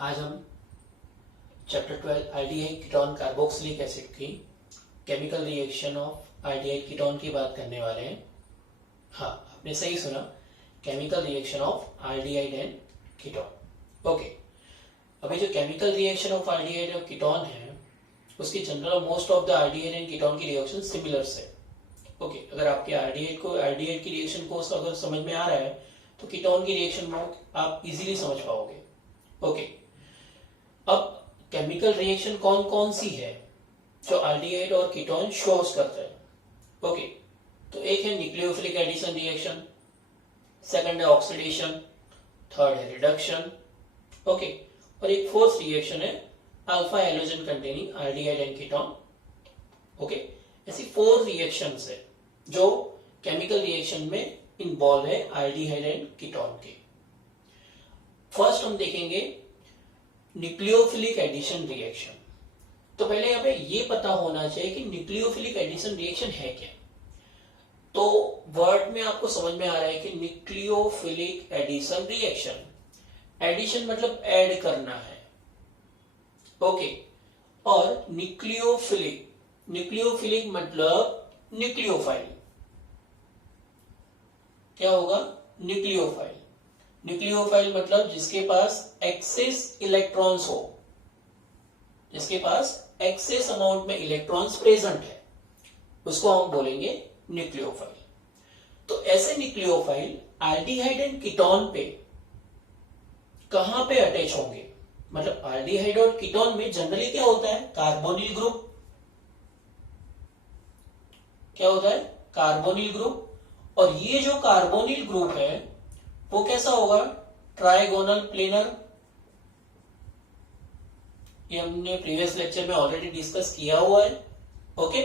आज हम chapter 12 aldehyde ketone carboxylic acid की chemical reaction of aldehyde ketone की बात करने वाले हैं। हाँ, आपने सही सुना, chemical reaction of aldehyde and ketone. Okay, अभी जो केमिकल रिएक्शन ऑफ आईडीहाइड और कीटोन है उसकी general most of the aldehyde and ketone की रिएक्शन सिमिलर है। ओके, अगर आपके आईडीहाइड की रिएक्शन को अगर समझ में आ रहा है तो कीटोन की रिएक्शन को आप इजीली समझ पाओगे। ओके, अब केमिकल रिएक्शन कौन कौन सी है जो आल्डिहाइड और कीटोन शोज करते हैं। ओके, तो एक है न्यूक्लियोफिलिक एडिशन रिएक्शन, सेकंड है ऑक्सीडेशन, थर्ड है रिडक्शन। ओके, और एक फोर्थ रिएक्शन है alpha halogen containing aldehyde and ketone. Okay, ऐसी 4 रिएक्शंस है जो केमिकल रिएक्शन में इन्वॉल्व है आल्डिहाइड एंड कीटोन के। फर्स्ट हम देखेंगे न्यूक्लियोफिलिक एडिशन रिएक्शन। तो पहले यहाँ पे ये पता होना चाहिए कि न्यूक्लियोफिलिक एडिशन रिएक्शन है क्या। तो वर्ड में आपको समझ में आ रहा है कि न्यूक्लियोफिलिक एडिशन रिएक्शन, एडिशन मतलब ऐड करना है। ओके, और न्यूक्लियोफिलिक, न्यूक्लियोफिलिक मतलब न्यूक्लियोफाइल। क्या होगा? न्यूक्लियोफाइल। न्यूक्लियोफाइल मतलब जिसके पास एक्सेस इलेक्ट्रॉन्स हो, जिसके पास एक्सेस अमाउंट में इलेक्ट्रॉन्स प्रेजेंट है, उसको हम बोलेंगे न्यूक्लियोफाइल। तो ऐसे न्यूक्लियोफाइल आल्डिहाइड एंड कीटोन पे कहां पे अटैच होंगे? मतलब आल्डिहाइड और कीटोन में जनरली क्या होता है? Carbonyl group. क्या होता है? Carbonyl group. और ये जो कार्बोनिल ग्रुप है वो कैसा होगा? Trigonal planar. ये हमने प्रीवियस लेक्चर में ऑलरेडी डिस्कस किया हुआ है। ओके,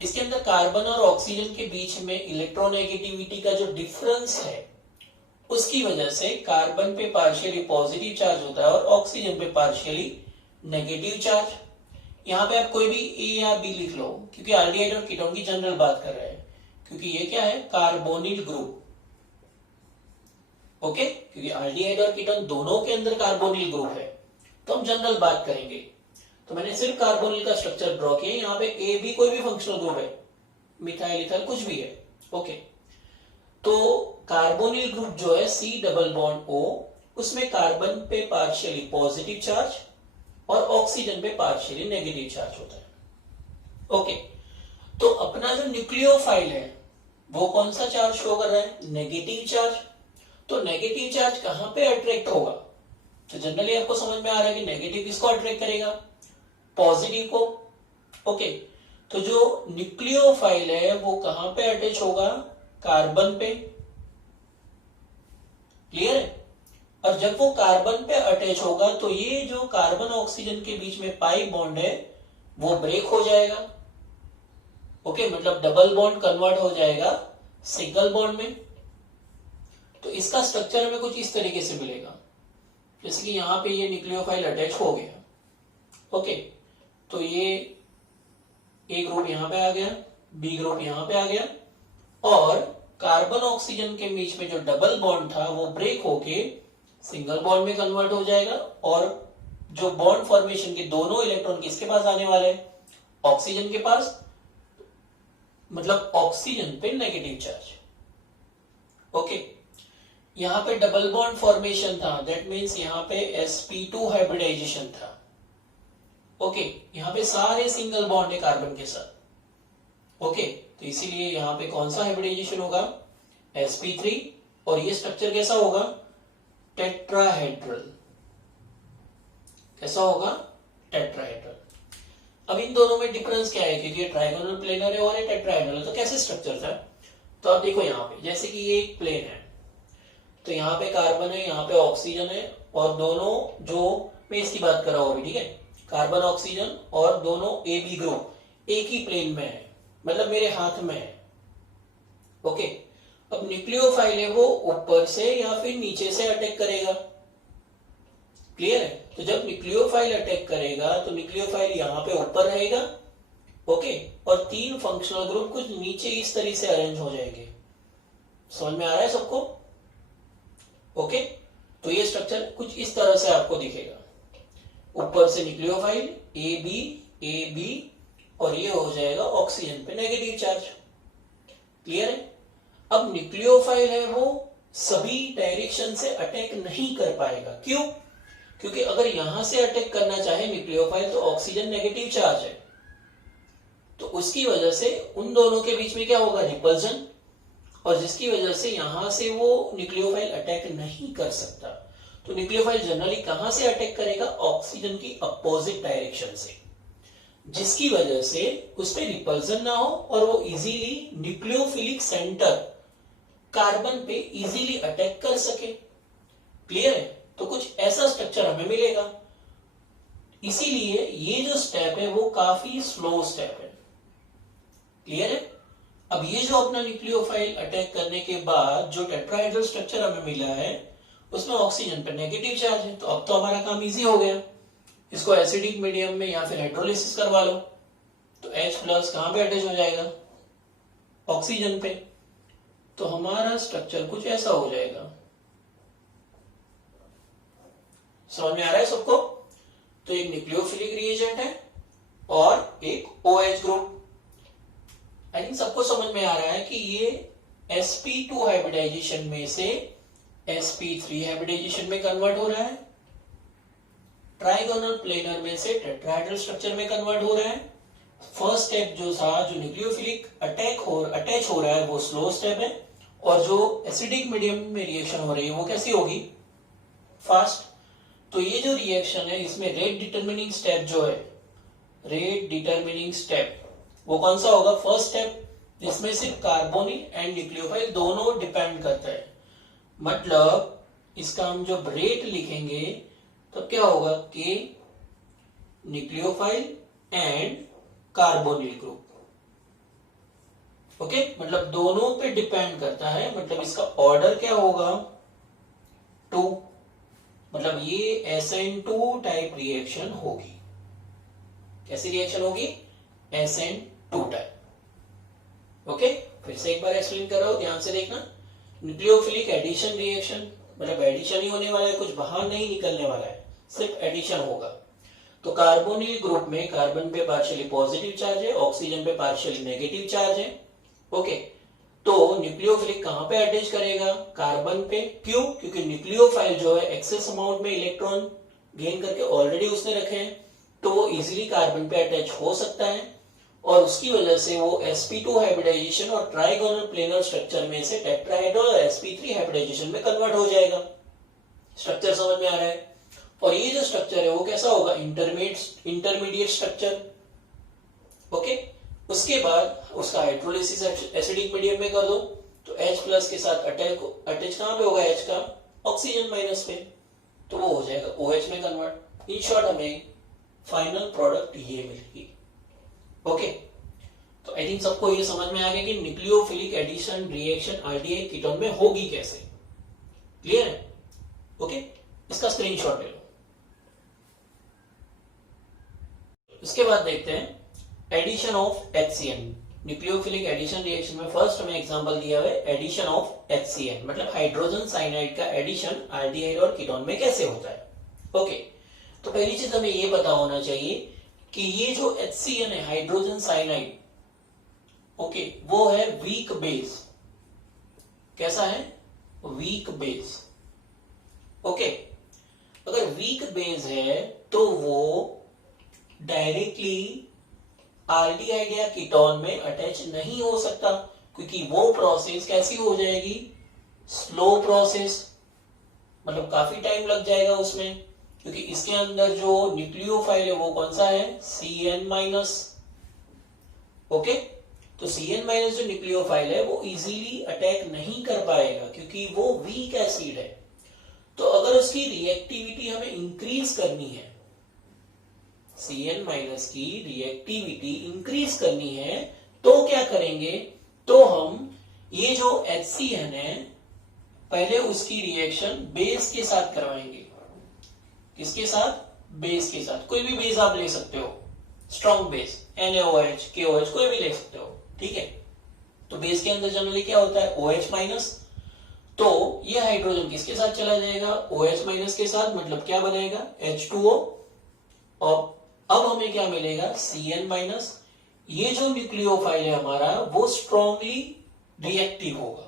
इसके अंदर कार्बन और ऑक्सीजन के बीच में इलेक्ट्रोनेगेटिविटी का जो डिफरेंस है उसकी वजह से कार्बन पे पार्शियली पॉजिटिव चार्ज होता है और ऑक्सीजन पे पार्शियली नेगेटिव चार्ज। यहां पे आप कोई भी ए या बी लिख लो, क्योंकि आल्डिहाइड और कीटोन की जनरल बात कर रहे हैं, क्योंकि ये क्या है? Carbonyl group. ओके, क्योंकि आल्डिहाइड और कीटोन दोनों के अंदर कार्बोनिल ग्रुप है, तो हम जनरल बात करेंगे। तो मैंने सिर्फ कार्बोनिल का स्ट्रक्चर ड्रॉ किया। यहाँ पे ए भी कोई भी फंक्शनल ग्रुप है, मिथाइल इथाइल कुछ भी है। ओके, तो कार्बोनिल ग्रुप जो है C डबल बॉन्ड O, उसमें कार्बन पे पार्शियली पॉजिटिव चार्ज और ऑक्सीजन पे पार्शियली नेगेटिव चार्ज होता है। ओके, तो अपना जो न्यूक्लियोफाइल है वो कौन सा चार्ज शो कर रहा है? Negative charge. तो नेगेटिव चार्ज कहां पे अट्रैक्ट होगा? तो जनरली आपको समझ में आ रहा है कि नेगेटिव किसको अट्रैक्ट करेगा? पॉजिटिव को। ओके, तो जो न्यूक्लियोफाइल है वो कहां पे अटैच होगा? कार्बन पे। क्लियर है? और जब वो कार्बन पे अटैच होगा तो ये जो कार्बन ऑक्सीजन के बीच में पाई बॉन्ड है वो ब्रेक हो जाएगा। ओके, मतलब डबल बॉन्ड कन्वर्ट हो जाएगा सिंगल बॉन्ड में। तो इसका स्ट्रक्चर हमें कुछ इस तरीके से मिलेगा, जैसे कि यहां पे ये न्यूक्लियोफाइल अटैच हो गया। ओके, तो ये ए ग्रुप यहां पे आ गया, बी ग्रुप यहां पे आ गया, और कार्बन ऑक्सीजन के बीच में जो डबल बॉन्ड था वो ब्रेक होके सिंगल बॉन्ड में कन्वर्ट हो जाएगा। और जो बॉन्ड फॉर्मेशन के दोनों इलेक्ट्रॉन किसके पास आने वाले हैं? ऑक्सीजन के पास, मतलब ऑक्सीजन पे नेगेटिव चार्ज। ओके, यहां पे डबल बॉन्ड फॉर्मेशन था, दैट मींस यहां पे sp2 हाइब्रिडाइजेशन था। ओके, यहां पे सारे सिंगल बॉन्ड है कार्बन के साथ। ओके, तो इसीलिए यहां पे कौन सा हाइब्रिडाइजेशन होगा? sp3। और ये स्ट्रक्चर कैसा होगा? टेट्राहेड्रल। कैसा होगा? टेट्राहेड्रल। अब इन दोनों में डिफरेंस क्या है? क्योंकि ये ट्राइगोनल प्लेनर है और ये टेट्राहेड्रल है, तो कैसे स्ट्रक्चर था? तो आप देखो यहाँ पे, जैसे कि ये एक प्लेन है, तो यहाँ पे कार्बन है, यहाँ पे ऑक्सीजन है, और दोनों, जो मैं इसकी बात कर रहा हूं अभी, ठीक है, कार्बन ऑक्सीजन और दोनों ए बी ग्रुप एक ही प्लेन में है, मतलब मेरे हाथ में है। ओके, अब न्यूक्लियोफाइल है वो ऊपर से या फिर नीचे से अटैक करेगा। क्लियर है? तो जब न्यूक्लियोफाइल अटैक करेगा तो न्यूक्लियोफाइल यहां पे ऊपर रहेगा। ओके, और 3 फंक्शनल ग्रुप कुछ नीचे इस तरह से अरेंज हो जाएंगे। समझ में आ रहा है सबको? ओके, तो ये स्ट्रक्चर कुछ इस तरह से आपको दिखेगा, ऊपर से न्यूक्लियोफाइल ए बी और ये हो जाएगा ऑक्सीजन पे नेगेटिव चार्ज। क्लियर है? अब न्यूक्लियोफाइल है वो सभी डायरेक्शन से अटैक नहीं कर पाएगा। क्यों? क्योंकि अगर यहां से अटैक करना चाहे न्यूक्लियोफाइल तो ऑक्सीजन नेगेटिव चार्ज है, तो उसकी वजह से उन दोनों के बीच में क्या होगा, रिपल्जन, और जिसकी वजह से यहां से वो न्यूक्लियोफाइल अटैक नहीं कर सकता। तो न्यूक्लियोफाइल जनरली कहां से अटैक करेगा, ऑक्सीजन की अपोजिट डायरेक्शन से, जिसकी वजह से उस पर रिपल्जन ना हो और वो इजीली न्यूक्लियोफिलिक सेंटर कार्बन पे इजीली अटैक कर सके। क्लियर है? तो कुछ ऐसा स्ट्रक्चर हमें मिलेगा। इसीलिए ये जो स्टेप है वो काफी स्लो स्टेप है। क्लियर है? अब ये जो अपना न्यूक्लियोफाइल अटैक करने के बाद जो टेट्राहेड्रल स्ट्रक्चर हमें मिला है उसमें ऑक्सीजन पे नेगेटिव चार्ज है, तो अब तो हमारा काम इजी हो गया। इसको एसिडिक मीडियम में या फिर हाइड्रोलिसिस करवा लो, तो H प्लस कहां पे अटैच हो जाएगा, ऑक्सीजन पे। तो हमारा स्ट्रक्चर कुछ ऐसा हो जाएगा। समझ में आ रहा है सबको? तो एक न्यूक्लियोफिलिक रिएजेंट है और एक OH ग्रुप। आई थिंक सबको समझ में आ रहा है कि ये sp2 हाइब्रिडाइजेशन में से sp3 हाइब्रिडाइजेशन में कन्वर्ट हो रहा है, ट्राइगोनल प्लेनर में से टेट्राहेड्रल स्ट्रक्चर में कन्वर्ट हो रहा है। फर्स्ट स्टेप जो था, जो न्यूक्लियोफिलिक अटैच हो रहा है, वो स्लो स्टेप है, और जो एसिडिक मीडियम में रिएक्शन हो रही है वो कैसी होगी, फास्ट। तो ये जो रिएक्शन है इसमें रेट डिटरमिनिंग स्टेप जो है, रेट डिटरमिनिंग स्टेप वो कौन सा होगा, फर्स्ट स्टेप, जिसमें सिर्फ कार्बोनिल एंड न्यूक्लियोफाइल दोनों डिपेंड करता है। मतलब इसका हम जब रेट लिखेंगे तो क्या होगा कि nucleophile and carbonyl group. Okay, मतलब दोनों पे डिपेंड करता है। मतलब इसका ऑर्डर क्या होगा, 2। मतलब ये SN2 टाइप रिएक्शन होगी। कैसी रिएक्शन होगी, SN2 टाइप। ओके, फिर से एक बार एक्सप्लेन कर रहा हूं, ध्यान से देखना। न्यूक्लियोफिलिक एडिशन रिएक्शन, मतलब एडिशन ही होने वाला है, कुछ बाहर नहीं निकलने वाला है, सिर्फ एडिशन होगा। तो कार्बोनिल ग्रुप में कार्बन पे पार्शियली पॉजिटिव चार्ज है, ऑक्सीजन पे पार्शियली नेगेटिव चार्ज है। ओके, तो न्यूक्लियोफिलिक कहां पे अटैच करेगा, कार्बन पे। क्यों? क्योंकि न्यूक्लियोफाइल जो है एक्सेस अमाउंट में इलेक्ट्रॉन गेन करके ऑलरेडी उसने रखे हैं, तो वो इजीली कार्बन पे अटैच हो सकता है, और उसकी वजह से वो sp2 हाइब्रिडाइजेशन और ट्राइगोनल प्लेनर स्ट्रक्चर में से टेट्राहेड्रल और sp3 हाइब्रिडाइजेशन में कन्वर्ट हो जाएगा। स्ट्रक्चर समझ में आ रहा है? और ये जो स्ट्रक्चर है वो कैसा होगा, इंटरमीडिएट स्ट्रक्चर। ओके, उसके बाद उसका हाइड्रोलिसिस एसिडिक मीडियम में कर दो, तो H प्लस के साथ अटैच कहां पे होगा, H का ऑक्सीजन माइनस पे, तो वो हो जाएगा OH में कन्वर्ट। इन शॉर्ट हमें फाइनल प्रोडक्ट ये मिलेगी। ओके, तो आई थिंक सबको ये समझ में आ गया कि nucleophilic addition reaction aldehyde ketone में होगी कैसे। क्लियर है? ओके, इसका स्क्रीनशॉट ले लो। इसके बाद देखते हैं addition of HCN। Nucleophilic addition reaction में फर्स्ट हमें एग्जांपल दिया हुआ है एडिशन ऑफ HCN, मतलब हाइड्रोजन साइनाइड का एडिशन आरडीआई और कीटोन में कैसे होता है। ओके, तो पहली चीज हमें ये पता होना चाहिए कि ये जो HCN है, हाइड्रोजन साइनाइड, ओके, वो है वीक बेस। कैसा है, वीक बेस। ओके, अगर वीक बेस है तो वो डायरेक्टली आल्डिहाइड या कीटोन में अटैच नहीं हो सकता, क्योंकि वो प्रोसेस कैसी हो जाएगी, स्लो प्रोसेस, मतलब काफी टाइम लग जाएगा उसमें, क्योंकि इसके अंदर जो न्यूक्लियोफाइल है वो कौन सा है, CN-। ओके, तो CN- जो न्यूक्लियोफाइल है वो इजीली अटैक नहीं कर पाएगा क्योंकि वो वीक एसिड है। तो अगर उसकी रिएक्टिविटी हमें इंक्रीज करनी है, CN- की रिएक्टिविटी इंक्रीज करनी है, तो क्या करेंगे, तो हम ये जो HCN है पहले उसकी रिएक्शन बेस के साथ करवाएंगे। किसके साथ, बेस के साथ। कोई भी बेस आप ले सकते हो, स्ट्रॉन्ग बेस, NaOH, KOH, कोई भी ले सकते हो, ठीक है। तो बेस के अंदर जनरली क्या होता है, OH माइनस, तो ये हाइड्रोजन किसके साथ चला जाएगा, OH माइनस के साथ, मतलब क्या बनाएगा H2O। और अब हमें क्या मिलेगा, Cn माइनस। ये जो न्यूक्लियोफाइल है हमारा वो स्ट्रॉन्गली रिएक्टिव होगा,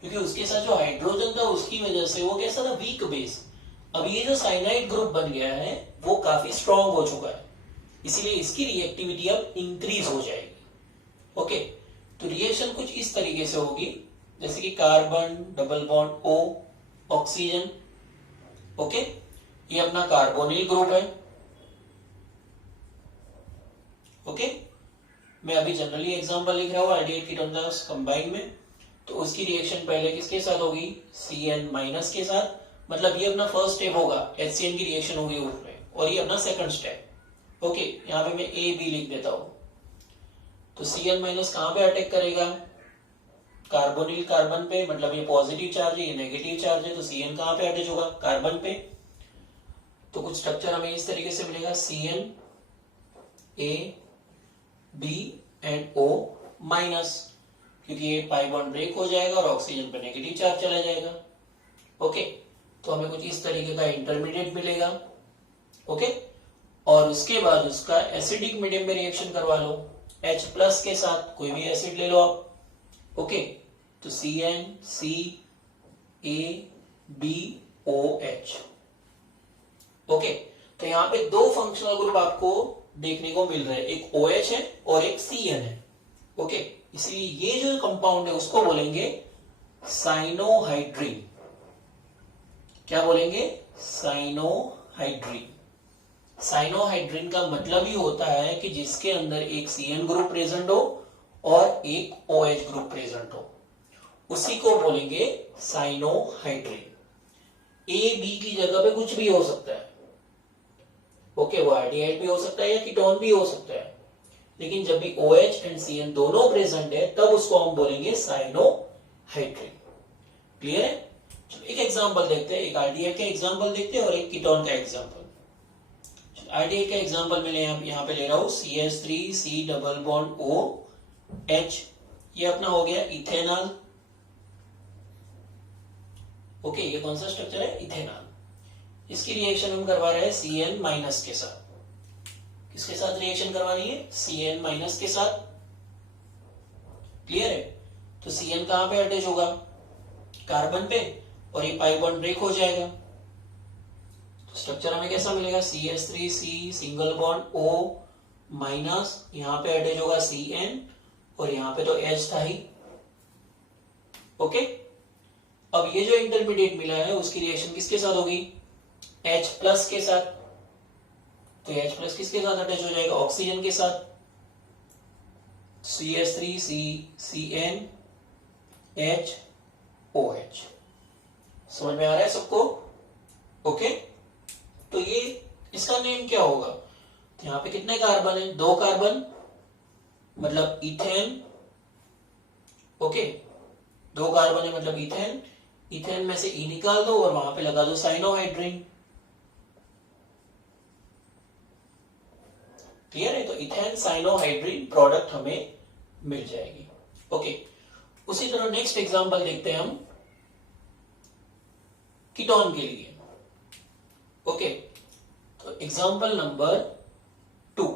क्योंकि उसके साथ जो हाइड्रोजन था उसकी वजह से वो कैसा था, वीक बेस। अब ये जो साइनाइड ग्रुप बन गया है वो काफी स्ट्रॉन्ग हो चुका है, इसीलिए इसकी रिएक्टिविटी अब इंक्रीज हो जाएगी। ओके, तो रिएक्शन कुछ इस तरीके से होगी, जैसे कि carbon double bond O oxygen. Okay, ये अपना कार्बोनिल ग्रुप है। ओके, मैं अभी जनरली एग्जांपल लिख रहा हूं आल्डिहाइड कीटोन का कंबाइन में, तो उसकी रिएक्शन पहले किसके साथ होगी, Cn माइनस के साथ, मतलब ये अपना फर्स्ट स्टेप होगा, HCN की रिएक्शन होगी उसमें, और ये अपना सेकंड स्टेप। ओके, यहां पे मैं A B लिख देता हूं। तो Cn माइनस कहां पे अटैक करेगा, कार्बोनिल कार्बन पे, मतलब ये पॉजिटिव चार्ज है, ये नेगेटिव चार्ज है, तो Cn कहां पे अटैच होगा, कार्बन पे। तो कुछ स्ट्रक्चर हमें इस तरीके से मिलेगा, Cn A B and O minus, क्योंकि ये पाई बॉन्ड ब्रेक हो जाएगा और ऑक्सीजन पे नेगेटिव चार्ज चला जाएगा। ओके, तो हमें कुछ इस तरीके का इंटरमीडिएट मिलेगा। ओके, और उसके बाद उसका एसिडिक मीडियम में रिएक्शन करवा लो, H प्लस के साथ कोई भी एसिड ले लो आप। ओके, तो Cn C A B O H। Okay, तो यहां पे दो फंक्शनल ग्रुप आपको देखने को मिल रहे हैं, एक OH है और एक Cn है। ओके, इसलिए ये जो कंपाउंड है उसको बोलेंगे साइनोहाइड्रीन। क्या बोलेंगे, साइनोहाइड्रीन। साइनोहाइड्रीन का मतलब ही होता है कि जिसके अंदर एक Cn ग्रुप प्रेजेंट हो और एक OH ग्रुप प्रेजेंट हो, उसी को बोलेंगे साइनोहाइड्रीन। ए बी की जगह पे कुछ भी हो सकता है। ओके, वो आल्डिहाइड भी हो सकता है या कीटोन भी हो सकता है, लेकिन जब भी OH एंड Cn दोनों प्रेजेंट है तब उसको हम बोलेंगे साइनोहाइड्रीन। क्लियर है? चलो एक एग्जांपल देखते हैं, एक आल्डिहाइड का एग्जांपल देखते हैं और एक कीटोन का एग्जांपल। आल्डिहाइड का एग्जांपल मैं यहां पे ले रहा हूं, CH3C डबल बॉन्ड OH, ये अपना हो गया इथेनॉल। ओके, ये कौन सा स्ट्रक्चर है, इथेनॉल। इसकी रिएक्शन हम करवा रहे हैं Cn माइनस के साथ। किसके साथ रिएक्शन करवानी है, Cn माइनस के साथ। क्लियर है? तो Cn कहां पे अटैच होगा, कार्बन पे, और ये पाई बॉन्ड ब्रेक हो जाएगा। तो स्ट्रक्चर हमें कैसा मिलेगा, CH3C single bond O minus, यहां पे अटैच होगा Cn, और यहां पे तो H था ही। ओके, अब ये जो इंटरमीडिएट मिला है उसकी रिएक्शन किसके साथ होगी, H प्लस के साथ। तो H प्लस किसके साथ अटैच हो जाएगा, ऑक्सीजन के साथ। CH3C Cn H OH। समझ में आ रहा है सबको? ओके, तो ये इसका नेम क्या होगा, तो यहां पे कितने कार्बन है, दो कार्बन, मतलब इथेन। ओके, दो कार्बन है मतलब इथेन। इथेन में से ई निकाल दो और वहां पे लगा दो साइनोहाइड्रीन। क्लियर है? तो इथेन साइनोहाइड्रीन प्रोडक्ट हमें मिल जाएगी। ओके, उसी तरह नेक्स्ट एग्जांपल देखते हैं हम कीटोन के लिए। ओके, तो example number 2,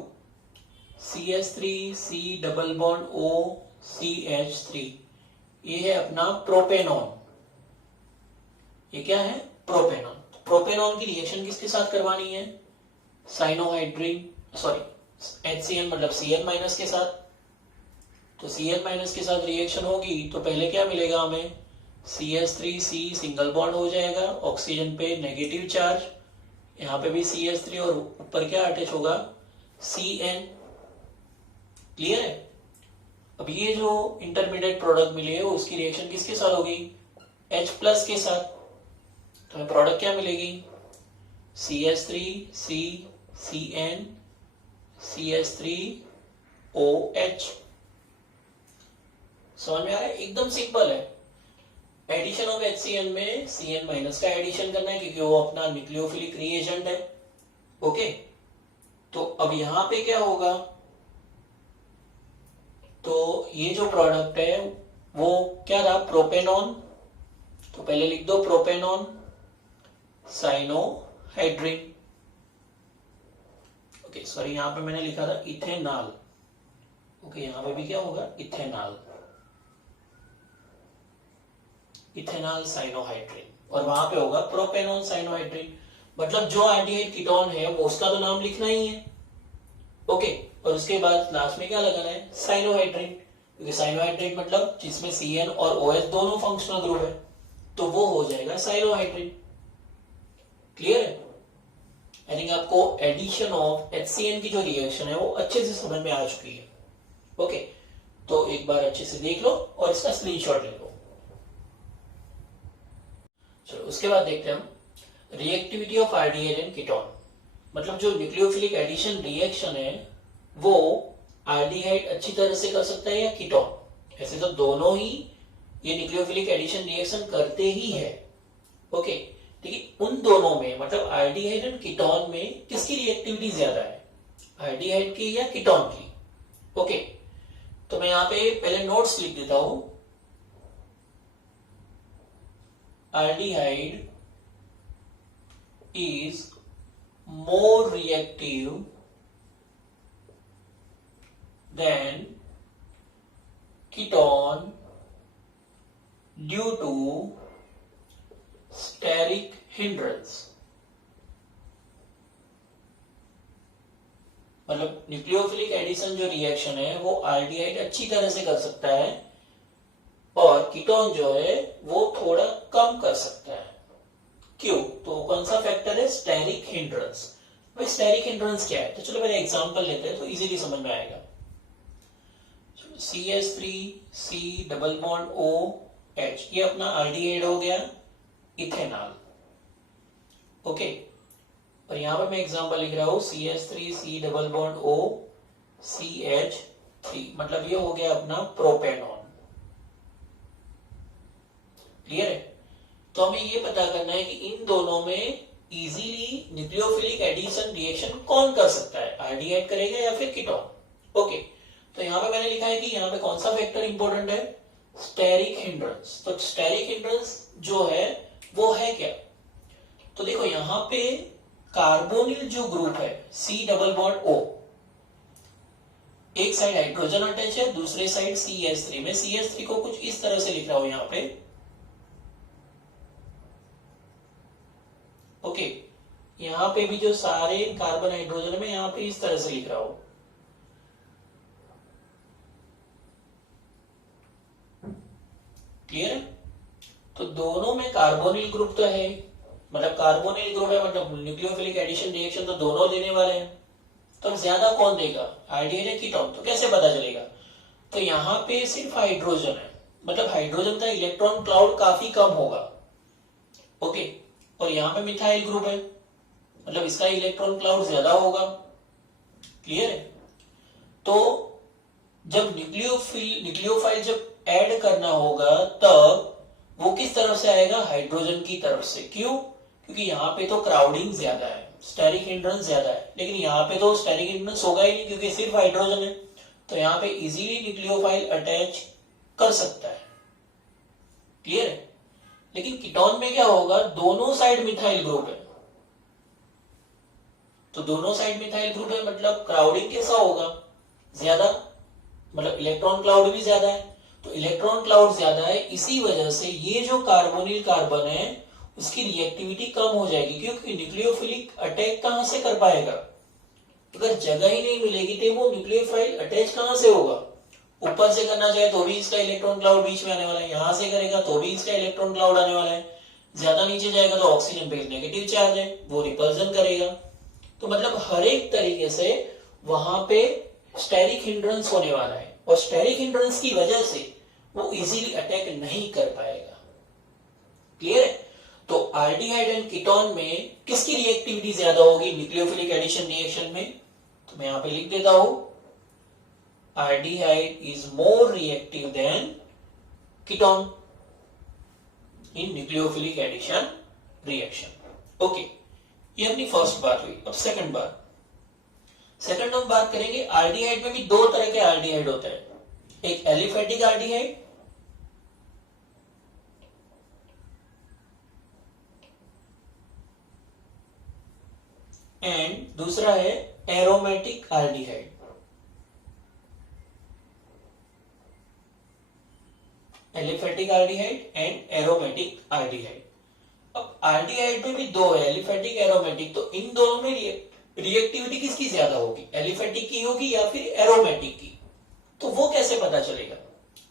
CH3C double bond O CH3, ये है अपना प्रोपेनॉन। ये क्या है, प्रोपेनॉन। प्रोपेनॉन की रिएक्शन किसके साथ करवानी है, साइनोहाइड्रीन, सॉरी HCN मतलब Cn माइनस के साथ। तो Cn माइनस के साथ रिएक्शन होगी तो पहले क्या मिलेगा हमें, CH3C सिंगल बॉन्ड हो जाएगा, ऑक्सीजन पे नेगेटिव चार्ज, यहां पे भी CH3 और ऊपर क्या अटैच होगा, Cn। क्लियर है? अब ये जो इंटरमीडिएट प्रोडक्ट मिले है उसकी रिएक्शन किसके साथ होगी, H प्लस के साथ। तो हमें प्रोडक्ट क्या मिलेगी, CH3C Cn CH3OH। समझ में आ रहा है? एकदम सिंपल है। एडिशन ऑफ HCN में Cn माइनस का एडिशन करना है क्योंकि वो अपना न्यूक्लियोफिलिक रिएजेंट है। ओके, तो अब यहां पे क्या होगा, तो ये जो प्रोडक्ट है वो क्या रहा, प्रोपेनॉन तो पहले लिख दो प्रोपेनॉन साइनोहाइड्रिन। ओके सॉरी, यहां पे मैंने लिखा था इथेनॉल। ओके यहां पे भी क्या होगा, इथेनॉल, इथेनॉल साइनोहाइड्रिन, और वहां पे होगा प्रोपेनॉन साइनोहाइड्रिन। मतलब जो आल्डिहाइड कीटोन है वो उसका तो नाम लिखना ही है। ओके, और उसके बाद लास्ट में क्या लगाना है, साइनोहाइड्रिन, क्योंकि साइनोहाइड्रिन मतलब जिसमें CN और OH दोनों फंक्शनल ग्रुप है, तो वो हो जाएगा साइनोहाइड्रिन। क्लियर है? आई थिंक आपको एडिशन ऑफ HCN की जो रिएक्शन है वो अच्छे से समझ में आ चुकी है। ओके, तो एक बार अच्छे से देख लो और इसका स्क्रीनशॉट ले लो। चलो उसके बाद देखते हैं हम reactivity of aldehyde and ketone. मतलब जो न्यूक्लियोफिलिक एडिशन रिएक्शन है वो आल्डिहाइड अच्छी तरह से कर सकता है या कीटोन। ऐसे तो दोनों ही ये न्यूक्लियोफिलिक एडिशन रिएक्शन करते ही है। ओके, लेकिन उन दोनों में मतलब आल्डिहाइड एंड कीटोन में किसकी रिएक्टिविटी ज्यादा है, आल्डिहाइड की या कीटोन की? ओके, तो मैं यहां पे पहले नोट्स लिख देता हूं। Aldehyde is more reactive than ketone due to steric hindrance। मतलब न्यूक्लियोफिलिक एडिशन जो रिएक्शन है वो आल्डिहाइड अच्छी तरह से कर सकता है और कीटोन जो है वो थोड़ा कम कर सकता है। क्यों? तो कौन सा फैक्टर है, स्टेरिक हिंड्रेंस। भाई स्टेरिक हिंड्रेंस क्या है, तो चलो मेरा एग्जांपल लेते हैं तो इजीली समझ में आएगा। CH3C डबल बॉन्ड OH, ये अपना आल्डिहाइड हो गया इथेनॉल। ओके, और यहां पर मैं एग्जांपल लिख रहा हूं CH3C double bond O CH3, मतलब ये हो गया अपना प्रोपेनॉन। क्लियर है? तो हमें ये पता करना है कि इन दोनों में इजीली न्यूक्लियोफिलिक एडिशन रिएक्शन कौन कर सकता है, आल्डिहाइड करेगा या फिर कीटोन। ओके, तो यहां पे मैंने लिखा है कि यहां पे कौन सा फैक्टर इंपॉर्टेंट है, स्टेरिक हिंड्रेंस। तो स्टेरिक हिंड्रेंस जो है वो है क्या, तो देखो यहां पे कार्बोनिल जो ग्रुप है C डबल बॉन्ड O, एक साइड हाइड्रोजन अटैच है, दूसरे साइड CH3 में CH3 को कुछ इस तरह से लिख रहा हूं यहां पे। ओके, यहां पे भी जो सारे कार्बन हाइड्रोजन में यहां पे इस तरह से लिख रहा हूं। क्लियर है? तो दोनों में कार्बोनिल ग्रुप तो है, मतलब कार्बोनिल ग्रुप है, मतलब न्यूक्लियोफिलिक एडिशन रिएक्शन तो दोनों देने वाले हैं। तो ज्यादा कौन देगा, आल्डिहाइड या कीटोन? तो कैसे पता चलेगा? तो यहां पे सिर्फ हाइड्रोजन है, मतलब हाइड्रोजन का इलेक्ट्रॉन क्लाउड काफी कम होगा। ओके, और यहां पे मिथाइल ग्रुप है, मतलब इसका इलेक्ट्रॉन क्लाउड ज्यादा होगा। क्लियर है? तो जब न्यूक्लियोफाइल जब ऐड करना होगा तब वो किस तरफ से आएगा, हाइड्रोजन की तरफ से। क्यों? क्योंकि यहाँ पे तो क्राउडिंग ज्यादा है, स्टेरिक हिंड्रेंस ज्यादा है, लेकिन यहाँ पे तो स्टेरिक हिंड्रेंस होगा ही नहीं क्योंकि सिर्फ हाइड्रोजन है। तो यहाँ पे इजीली न्यूक्लियोफाइल अटैच कर सकता है। क्लियर है? लेकिन कीटोन में क्या होगा, दोनों साइड मिथाइल ग्रुप है, तो दोनों साइड मिथाइल ग्रुप है मतलब क्राउडिंग कैसा होगा, ज्यादा, मतलब इलेक्ट्रॉन क्लाउड भी ज्यादा है। तो इलेक्ट्रॉन क्लाउड ज्यादा है, इसी वजह से ये जो कार्बोनिल कार्बन है उसकी रिएक्टिविटी कम हो जाएगी। क्योंकि न्यूक्लियोफिलिक अटैक कहां से कर पाएगा, अगर जगह ही नहीं मिलेगी तो वो न्यूक्लियोफाइल अटैच कहां से होगा, ऊपर से करना चाहे तो भी इसका इलेक्ट्रॉन क्लाउड बीच में आने वाला है, यहां से करेगा तो भी इसका इलेक्ट्रॉन क्लाउड आने वाला है, ज्यादा नीचे जाएगा तो ऑक्सीजन पे नेगेटिव चार्ज है वो रिपल्जन करेगा। तो मतलब हर एक तरीके से वहां पे स्टेरिक हिंड्रेंस होने वाला है, और स्टेरिक हिंड्रेंस की वजह से वो इजीली अटैक नहीं कर पाएगा। क्लियर है? तो आल्डिहाइड एंड कीटोन में किसकी रिएक्टिविटी ज्यादा होगी न्यूक्लियोफिलिक एडिशन रिएक्शन में? तो मैं यहां पे लिख देता हूं, aldehyde is more reactive than ketone in nucleophilic addition reaction. Okay, ये अपनी फर्स्ट बात हुई। अब सेकंड बात, सेकंड हम बात करेंगे, आल्डिहाइड में भी दो तरह के आल्डिहाइड होते हैं, एक एलिफेटिक आल्डिहाइड एंड दूसरा है aromatic aldehyde. Aliphatic aldehyde and aromatic aldehyde. अब आल्डिहाइड में भी दो है, एलिफेटिक एरोमेटिक, तो इन दोनों में रिएक्टिविटी किसकी ज्यादा होगी, एलिफेटिक की होगी या फिर एरोमेटिक की, तो वो कैसे पता चलेगा।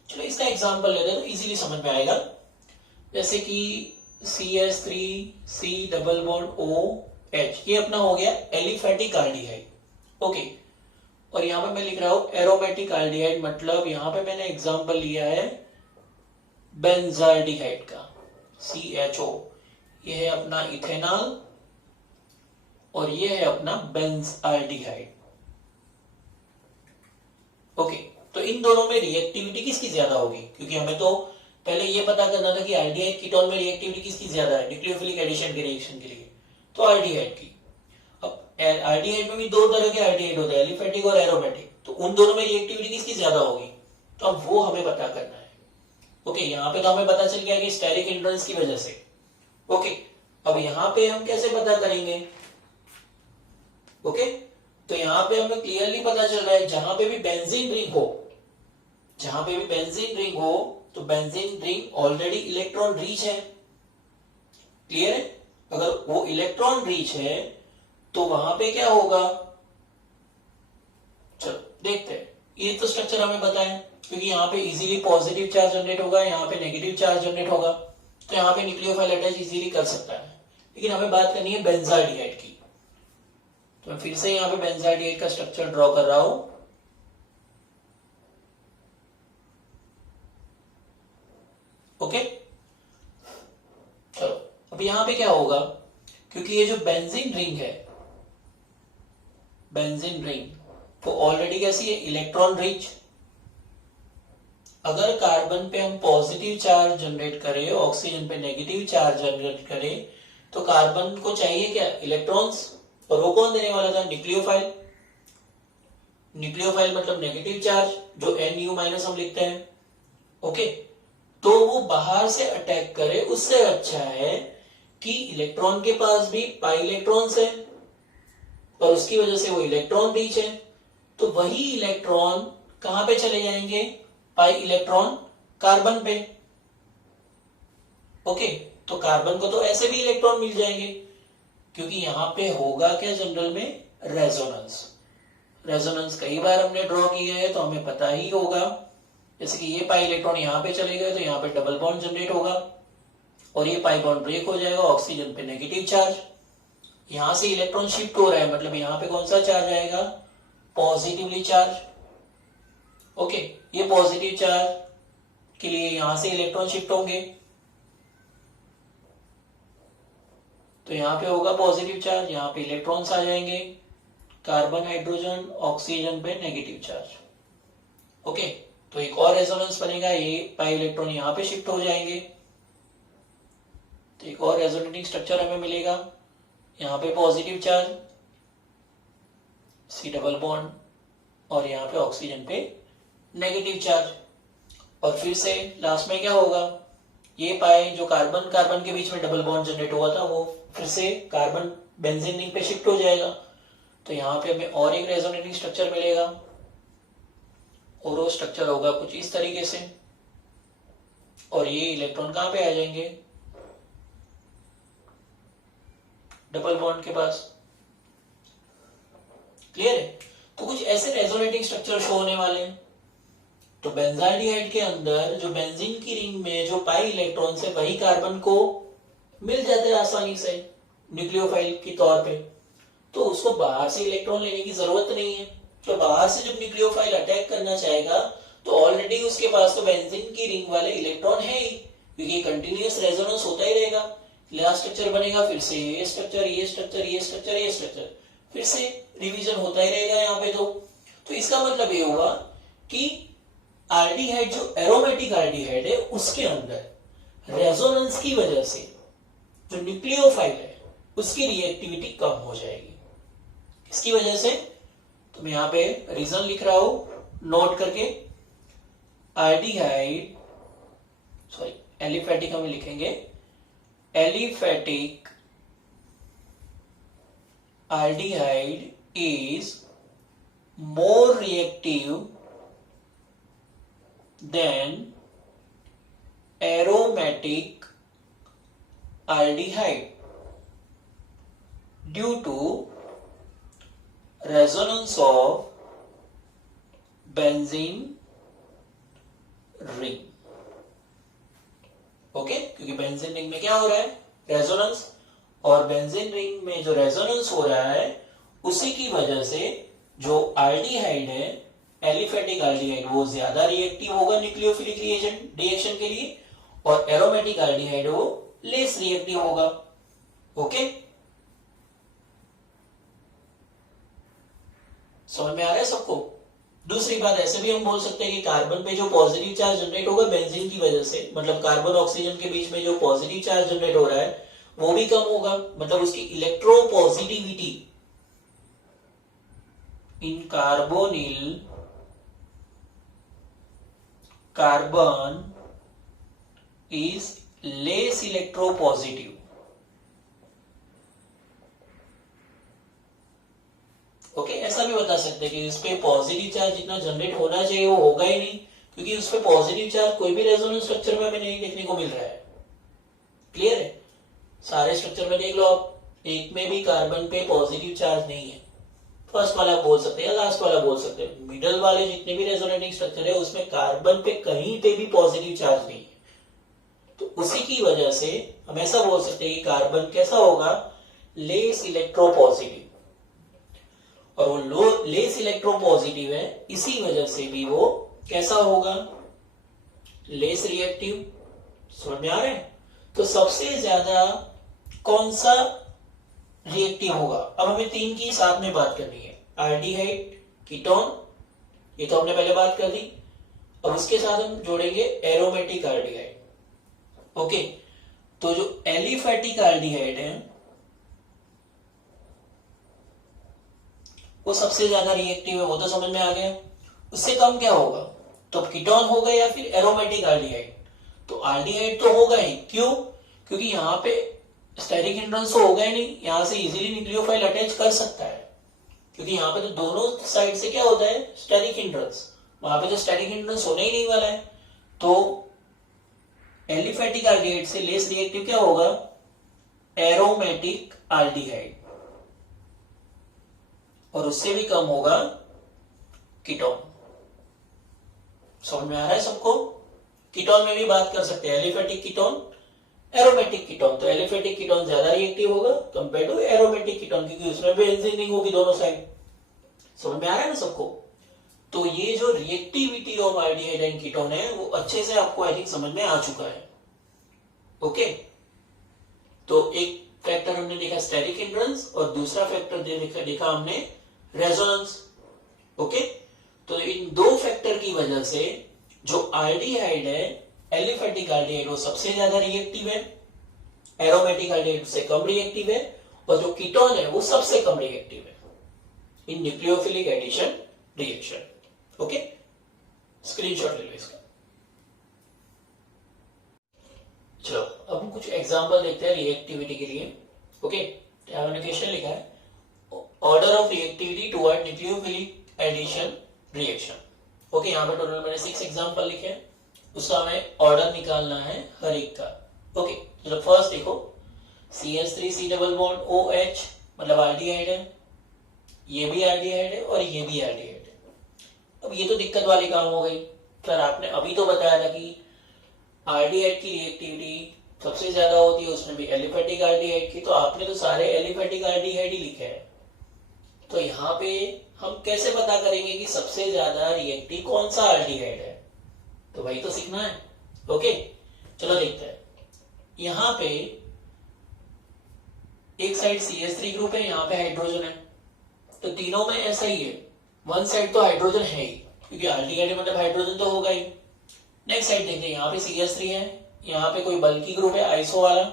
चलो इसका एग्जांपल लेते हैं तो इजीली समझ में आएगा। जैसे कि CH3C डबल बॉन्ड OH, ये अपना हो गया एलिफेटिक आल्डिहाइड, ओके। और यहां पे मैं लिख रहा हूं एरोमेटिक आल्डिहाइड, मतलब यहां पे मैंने एग्जांपल लिया है बेंजाल्डिहाइड का, CHO। ये है अपना इथेनॉल और ये है अपना बेंजाल्डिहाइड, ओके। तो इन दोनों में रिएक्टिविटी किसकी ज्यादा होगी, क्योंकि हमें तो पहले ये पता करना था कि एल्डिहाइड कीटोन में रिएक्टिविटी किसकी ज्यादा है, न्यूक्लियोफिलिक एडिशन के रिएक्शन के लिए, तो एल्डिहाइड की। अब एल्डिहाइड में भी दो तरह के एल्डिहाइड होते हैं, एलिफेटिक और एरोमेटिक, तो उन दोनों में रिएक्टिविटी किसकी ज्यादा होगी, तो अब वो हमें पता करना है, ओके। यहाँ पे तो हमें पता चल गया कि स्टेरिक हिंड्रेंस की वजह से, ओके। अब यहाँ पे हम कैसे पता करेंगे, ओके। तो यहाँ पे हमें क्लियरली पता चल रहा है जहां पे भी बेंजीन रिंग हो, जहां पे भी बेंजीन रिंग हो, तो benzene ring already electron rich है, क्लियर है। अगर वो इलेक्ट्रॉन रिच है तो वहां पे क्या होगा, चलो देखते हैं। ये तो स्ट्रक्चर हमें पता है, क्योंकि यहाँ पे इजीली पॉजिटिव चार्ज जनरेट होगा, यहाँ पे नेगेटिव चार्ज जनरेट होगा, तो यहाँ पे न्यूक्लियोफाइल अटैच इजीली कर सकता है। लेकिन हमें बात करनी है बेंजाल्डिहाइड की, तो मैं फिर से यहाँ पे बेंजाल्डिहाइड का स्ट्रक्चर ड्रॉ कर रहा हूं, ओके। चलो अब यहां पे क्या होगा, क्योंकि ये जो बेंजीन रिंग है, बेंजीन रिंग वो ऑलरेडी कैसी है, इलेक्ट्रॉन रिच। अगर कार्बन पे हम पॉजिटिव चार्ज जनरेट करें, ऑक्सीजन पे नेगेटिव चार्ज जनरेट करें, तो कार्बन को चाहिए क्या, इलेक्ट्रॉन्स, और वो कौन देने वाला था, न्यूक्लियोफाइल। न्यूक्लियोफाइल मतलब नेगेटिव चार्ज, जो Nu- हम लिखते हैं, ओके। तो वो बाहर से अटैक करे, उससे अच्छा है कि इलेक्ट्रॉन के पास भी पाई इलेक्ट्रॉन्स है और उसकी वजह से वो इलेक्ट्रॉन रिच है, तो वही इलेक्ट्रॉन कहां पे चले जाएंगे, पाई इलेक्ट्रॉन कार्बन पे, ओके। तो कार्बन को तो ऐसे भी इलेक्ट्रॉन मिल जाएंगे, क्योंकि यहां पे होगा क्या जनरल में, रेजोनेंस। रेजोनेंस कई बार हमने ड्रॉ किया है तो हमें पता ही होगा, जैसे कि ये पाई इलेक्ट्रॉन यहां पे चले गए तो यहां पे डबल बॉन्ड जनरेट होगा और ये पाई बॉन्ड ब्रेक हो जाएगा, ऑक्सीजन पे नेगेटिव चार्ज, यहां से इलेक्ट्रॉन शिफ्ट हो रहा है, मतलब यहां पे कौन सा चार्ज आएगा, पॉजिटिवली चार्ज, ओके। ये पॉजिटिव चार्ज के लिए यहां से इलेक्ट्रॉन शिफ्ट होंगे, तो यहां पे होगा पॉजिटिव चार्ज, यहां पे इलेक्ट्रॉन्स आ जाएंगे, कार्बन हाइड्रोजन ऑक्सीजन पे नेगेटिव चार्ज, ओके। तो एक और रेजोनेंस बनेगा, ये पाई इलेक्ट्रॉन यहां पे शिफ्ट हो जाएंगे, तो एक और रेजोनेटिंग स्ट्रक्चर हमें मिलेगा, यहां पे positive charge, C double bond, और यहां पे ऑक्सीजन पे नेगेटिव चार्ज, और फिर से लास्ट में क्या होगा, ये पाए जो कार्बन कार्बन के बीच में डबल बॉन्ड जनरेट हुआ था वो फिर से कार्बन बेंजीन रिंग पे शिफ्ट हो जाएगा, तो यहां पे हमें और एक रेजोनेटिंग स्ट्रक्चर मिलेगा, और वो स्ट्रक्चर होगा कुछ इस तरीके से, और ये इलेक्ट्रॉन कहां पे आ जाएंगे, डबल बॉन्ड के पास, क्लियर है। तो कुछ ऐसे रेजोनेटिंग स्ट्रक्चर शो होने वाले हैं। तो बेंजाल्डिहाइड के अंदर जो बेंजीन की रिंग में जो पाई इलेक्ट्रॉन है वही कार्बन को मिल जाते हैं आसानी से न्यूक्लियोफाइल के तौर पे, तो उसको बाहर से इलेक्ट्रॉन लेने की जरूरत नहीं है। तो बाहर से जब न्यूक्लियोफाइल अटैक करना चाहेगा तो ऑलरेडी उसके पास तो बेंजीन की रिंग वाले इलेक्ट्रॉन है ही, क्योंकि कंटिन्यूअस रेजोनेंस होता ही रहेगा, लास्ट स्ट्रक्चर बनेगा, फिर से ये स्ट्रक्चर, ये स्ट्रक्चर, ये स्ट्रक्चर, ये स्ट्रक्चर, फिर से रिवीजन होता ही रहेगा यहाँ पे। तो इसका मतलब ये हुआ कि आल्डिहाइड जो एरोमेटिक आल्डिहाइड है उसके अंदर रेजोनेंस की वजह से जो न्यूक्लियोफाइल है उसकी रिएक्टिविटी कम हो जाएगी। इसकी वजह से तो मैं यहां पे रीजन लिख रहा हूं नोट करके, आल्डिहाइड सॉरी एलिफेटिक हम लिखेंगे, aliphatic aldehyde is more reactive than aromatic aldehyde due to resonance of benzene ring. Okay, क्योंकि बेंजीन रिंग में क्या हो रहा है, रेजोनेंस, और बेंजीन रिंग में जो रेजोनेंस हो रहा है उसी की वजह से जो एल्डिहाइड है, एलिफेटिक एल्डिहाइड, वो ज्यादा रिएक्टिव होगा न्यूक्लियोफिलिक रिएक्शन के लिए, और एरोमेटिक एल्डिहाइड वो लेस रिएक्टिव होगा. ओके, समझ में आ रहा है सबको. दूसरी बात, ऐसे भी हम बोल सकते हैं कि कार्बन पे जो पॉजिटिव चार्ज जनरेट होगा बेंजीन की वजह से, मतलब कार्बन ऑक्सीजन के बीच में जो पॉजिटिव चार्ज जनरेट हो रहा है वो भी कम होगा, मतलब उसकी electropositivity in carbonyl carbon is less electropositive. Okay, ऐसा भी बता सकते हैं कि इस पे पॉजिटिव चार्ज जितना जनरेट होना चाहिए वो होगा ही नहीं, क्योंकि उस पे पॉजिटिव चार्ज कोई भी रेजोनेंस स्ट्रक्चर में हमें नहीं देखने को मिल रहा है. क्लियर है? सारे स्ट्रक्चर में देख लो आप, एक में भी कार्बन पे पॉजिटिव चार्ज नहीं है. फर्स्ट वाला बोल सकते हैं, लास्ट वाला बोल सकते हैं, मिडल वाले जितने भी रेजोनेटिंग स्ट्रक्चर है उसमें कार्बन पे कहीं पे भी पॉजिटिव चार्ज नहीं है. तो उसी की वजह से हम ऐसा बोल सकते हैं कि कार्बन कैसा होगा, लेस इलेक्ट्रोपॉजिटिव. और वो लेस इलेक्ट्रोपॉजिटिव है, इसी वजह से भी वो कैसा होगा, लेस रिएक्टिव. समझ में आ रहा है? तो सबसे ज्यादा कौन सा रिएक्टिव होगा? अब हमें तीन की साथ में बात करनी है, एल्डिहाइड, कीटोन, ये तो हमने पहले बात कर दी. अब उसके साथ हम जोड़ेंगे एरोमेटिक एल्डिहाइड. ओके, तो जो एलिफेटिक एल्डिहाइड है वो सबसे ज्यादा रिएक्टिव है, वो तो समझ में आ गया. उससे कम क्या होगा, तो कीटोन होगा या फिर एरोमेटिक एल्डिहाइड. तो एल्डिहाइड तो होगा ही. क्यों? क्योंकि यहाँ पे स्टेरिक हिंड्रेंस तो होगा ही नहीं, यहां से इजीली न्यूक्लियोफाइल अटैच कर सकता है, क्योंकि यहाँ पे तो दोनों साइड से क्या होता है, स्टेरिक हिंड्रेंस. वहां पे तो स्टेरिक हिंड्रेंस होने ही नहीं वाला है. तो एलिफेटिक एल्डिहाइड से लेस रिएक्टिव क्या होगा, एरोमेटिक एल्डिहाइड, और उससे भी कम होगा कीटोन. समझ में आ रहा है सबको? कीटोन में भी बात कर सकते हैं, एलिफेटिक कीटोन, एरोमेटिक कीटोन. तो एलिफेटिक कीटोन ज्यादा रिएक्टिव होगा कंपेयर टू एरोमेटिक कीटोन, क्योंकि उसमें बेंजीन रिंग होगी दोनों साइड. समझ में आ रहा है ना सबको? तो ये जो reactivity of aldehyde and ketone है वो अच्छे से आपको आई थिंक समझ में आ चुका है. ओके, तो एक फैक्टर हमने देखा स्टेरिक हिंड्रेंस, और दूसरा फैक्टर देखा हमने रेजोनेंस. ओके, तो इन दो फैक्टर की वजह से जो एल्डिहाइड है, एलिफेटिक एल्डिहाइड, वो सबसे ज्यादा रिएक्टिव है, एरोमेटिक एल्डिहाइड से कम रिएक्टिव है, और जो कीटोन है वो सबसे कम रिएक्टिव है in nucleophilic addition reaction. Okay, screenshot ले लो इसका. चलो अब हम कुछ एग्जांपल देखते हैं रिएक्टिविटी के लिए. ओके, क्वेश्चन लिखा है, order of reactivity toward nucleophilic addition reaction. Okay, यहाँ पे टोटल मैंने 6 एग्जांपल लिखे हैं, उसका हमें ऑर्डर निकालना है हर एक का. ओके, चलो फर्स्ट देखो, CH3C डबल बॉन्ड OH, मतलब एल्डिहाइड है, ये भी एल्डिहाइड है और ये भी एल्डिहाइड है. अब ये तो दिक्कत वाली काम हो गई. सर आपने अभी तो बताया था कि एल्डिहाइड की रिएक्टिविटी सबसे ज्यादा होती है, उसमें भी एलिफेटिक एल्डिहाइड की, तो आपने तो सारे एलिफेटिक एल्डिहाइड ही लिखे हैं. तो यहाँ पे हम कैसे पता करेंगे कि सबसे ज्यादा रिएक्टिव कौन सा एल्डिहाइड है? तो वही तो सीखना है. ओके, चलो देखते हैं. यहाँ पे एक साइड CH3 ग्रुप है, यहाँ पे हाइड्रोजन है, तो तीनों में ऐसा ही है, वन साइड तो हाइड्रोजन है ही, क्योंकि एल्डिहाइड मतलब हाइड्रोजन तो होगा ही. नेक्स्ट साइड देखते हैं, यहाँ पे CH3 है, यहाँ पे कोई बल्कि ग्रुप है आइसो वाला,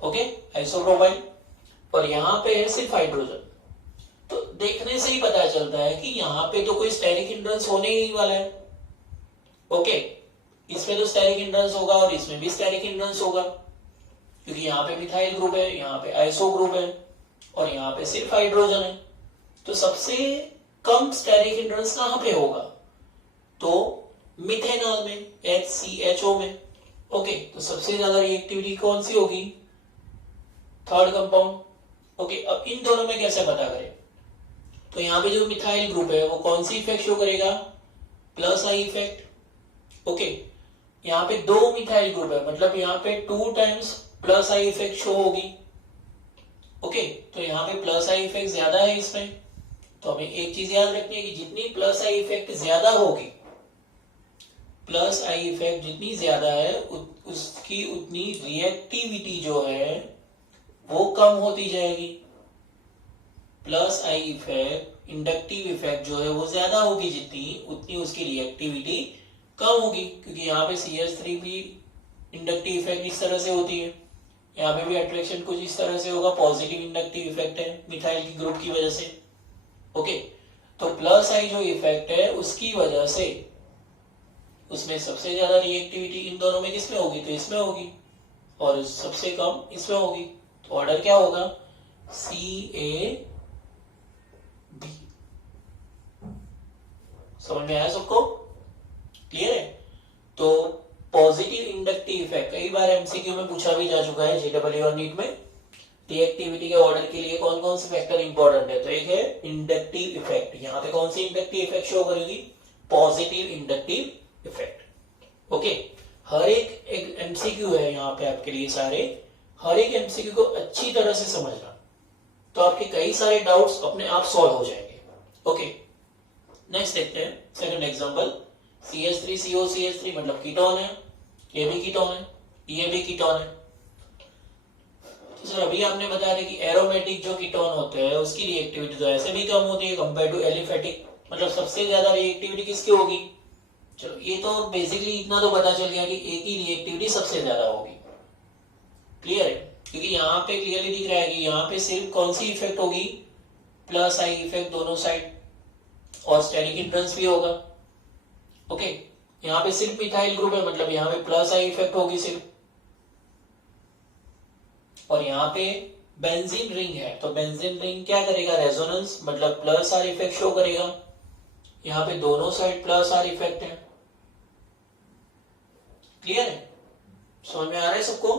ओके, आइसोप्रोपाइल, और यहाँ पे है सिर्फ हाइड्रोजन. तो देखने से ही पता चलता है कि यहाँ पे तो कोई स्टेरिक हिंड्रेंस होने ही नहीं वाला है. ओके, इसमें तो स्टेरिक हिंड्रेंस होगा और इसमें भी स्टेरिक हिंड्रेंस होगा, क्योंकि यहाँ पे मिथाइल ग्रुप है, यहाँ पे आइसो ग्रुप है. और यहाँ पे सिर्फ हाइड्रोजन है, तो सबसे कम स्टेरिक हिंड्रेंस कहां पे होगा? तो मिथेनॉल में, HCHO में। ओके, तो सबसे ज्यादा रिएक्टिविटी कौन सी होगी? Third compound. ओके, अब इन दोनों में कैसे पता करें? तो यहाँ पे जो मिथाइल ग्रुप है वो कौन सी इफेक्ट शो करेगा? Plus I effect. ओके, यहाँ पे दो मिथाइल ग्रुप है, मतलब यहाँ पे 2 times plus I effect show होगी। ओके, तो यहाँ पे प्लस आई इफेक्ट ज्यादा है इसमें, तो हमें एक चीज याद रखनी है कि जितनी प्लस आई इफेक्ट ज्यादा होगी, प्लस आई इफेक्ट जितनी ज्यादा है उसकी उतनी रिएक्टिविटी जो है वो कम होती जाएगी। Plus I effect, inductive effect जो है वो ज्यादा होगी जितनी, उतनी उसकी रिएक्टिविटी कम होगी, क्योंकि यहाँ पे CH3 भी इंडक्टिव इफेक्ट इस तरह से होती है, यहाँ पे भी अट्रैक्शन कुछ इस तरह से होगा, पॉजिटिव इंडक्टिव इफेक्ट है मिथाइल की ग्रुप की वजह से। ओके, तो प्लस आई जो इफेक्ट है उसकी वजह से उसमें सबसे ज्यादा रिएक्टिविटी इन दोनों में किसमें होगी? तो इसमें होगी, और सबसे कम इसमें होगी। तो ऑर्डर क्या होगा? CAB। समझ में आया सबको? क्लियर है? तो पॉजिटिव इंडक्टिव इफेक्ट कई बार MCQ में पूछा भी जा चुका है, JEE और नीट में। रिएक्टिविटी के ऑर्डर के लिए कौन कौन से फैक्टर इंपॉर्टेंट है? तो एक है इंडक्टिव इफेक्ट, यहाँ पे कौन सी इंडक्टिव इफेक्ट शो करेगी? Positive inductive effect. ओके, हर एक MCQ है यहाँ पे आपके लिए सारे, हर एक MCQ को अच्छी तरह से समझना, तो आपके कई सारे डाउट्स अपने आप सॉल्व हो जाएंगे। ओके, नेक्स्ट देखते हैं सेकंड एग्जांपल। CH3COCH3 मतलब कीटोन है, ये भी कीटोन है, ये भी कीटोन है। तो सर अभी आपने बताया कि एरोमेटिक जो कीटोन होते हैं उसकी रिएक्टिविटी तो ऐसे भी कम होती है कंपेयर टू एलिफेटिक, मतलब सबसे ज्यादा रिएक्टिविटी किसकी होगी? चलो ये तो बेसिकली इतना तो पता चल गया कि एक ही रिएक्टिविटी सबसे ज्यादा होगी। क्लियर है? क्योंकि यहाँ पे क्लियरली दिख रहा है कि यहाँ पे सिर्फ कौन सी इफेक्ट होगी? प्लस आई इफेक्ट दोनों साइड, और स्टेरिक हिंड्रेंस भी होगा। ओके, यहाँ पे सिर्फ मिथाइल ग्रुप है, मतलब यहाँ पे प्लस आई इफेक्ट होगी सिर्फ, और यहाँ पे बेंजीन रिंग है, तो बेंजीन रिंग क्या करेगा? रेजोनेंस, मतलब प्लस आर इफेक्ट शो करेगा। यहाँ पे दोनों साइड प्लस आर इफेक्ट है। क्लियर है? समझ में आ रहा है सबको?